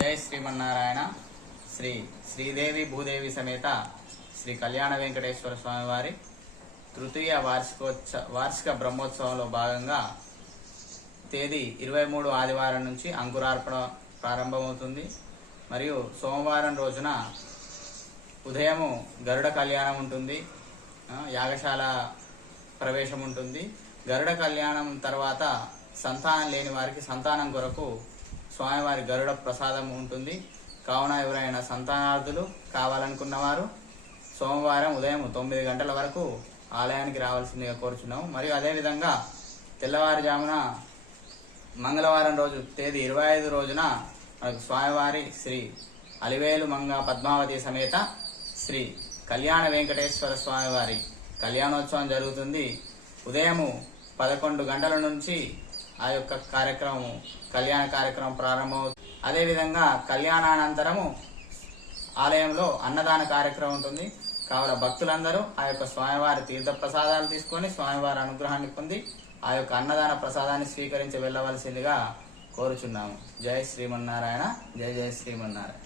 జై శ్రీమన్నారాయణ. శ్రీ శ్రీదేవి భూదేవి సమేత శ్రీ కళ్యాణ వెంకటేశ్వర స్వామి వారి తృతీయ వార్షికోత్స వార్షిక బ్రహ్మోత్సవంలో భాగంగా తేదీ ఇరవై మూడు ఆదివారం నుంచి అంకురార్పణ ప్రారంభమవుతుంది. మరియు సోమవారం రోజున ఉదయము గరుడ కళ్యాణం ఉంటుంది. యాగశాల ప్రవేశం ఉంటుంది. గరుడ కళ్యాణం తర్వాత సంతానం లేని వారికి సంతానం కొరకు స్వామివారి గరుడ ప్రసాదం ఉంటుంది. కావున ఎవరైనా సంతానార్థులు కావాలనుకున్న వారు సోమవారం ఉదయం తొమ్మిది గంటల వరకు ఆలయానికి రావాల్సిందిగా కోరుచున్నాము. మరియు అదేవిధంగా తెల్లవారుజామున మంగళవారం రోజు తేదీ ఇరవై ఐదు రోజున మనకు స్వామివారి శ్రీ అలివేలు మంగ పద్మావతి సమేత శ్రీ కళ్యాణ వెంకటేశ్వర స్వామివారి కళ్యాణోత్సవం జరుగుతుంది. ఉదయము పదకొండు గంటల నుంచి ఆ యొక్క కార్యక్రమం కళ్యాణ కార్యక్రమం ప్రారంభమవుతుంది. అదేవిధంగా కళ్యాణానంతరము ఆలయంలో అన్నదాన కార్యక్రమం ఉంటుంది. కావున భక్తులందరూ ఆ యొక్క స్వామివారి తీర్థ ప్రసాదాలు తీసుకొని స్వామివారి అనుగ్రహాన్ని పొంది ఆ యొక్క అన్నదాన ప్రసాదాన్ని స్వీకరించి వెళ్ళవలసిందిగా కోరుచున్నాము. జై శ్రీమన్నారాయణ జై జై శ్రీమన్నారాయణ.